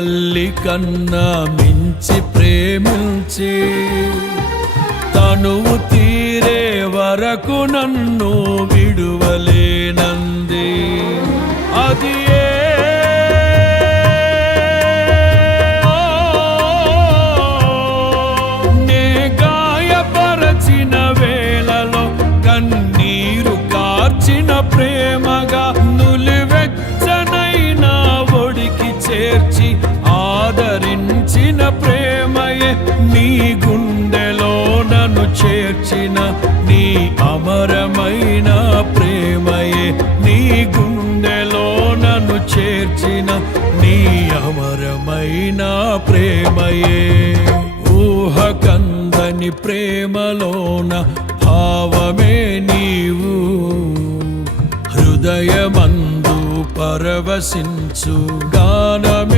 తల్లి కన్నా మించి ప్రేమించి తనువు తీరే వరకు నన్ను విడువలేనంది. అది నే గాయపరచిన వేళలో కన్నీరు కార్చిన ప్రేమగా నులివెచ్చనైనా ఒడికి చేర్చి ఆదరించిన ప్రేమయే నీ గుండెలో నన్ను చేర్చిన నీ అమరమైన ప్రేమయే నీ గుండెలో నన్ను చేర్చిన నీ అమరమైన ప్రేమయే. ఊహ కందని ప్రేమలోన భావమే నీవు హృదయమందు పరవశించు గానమే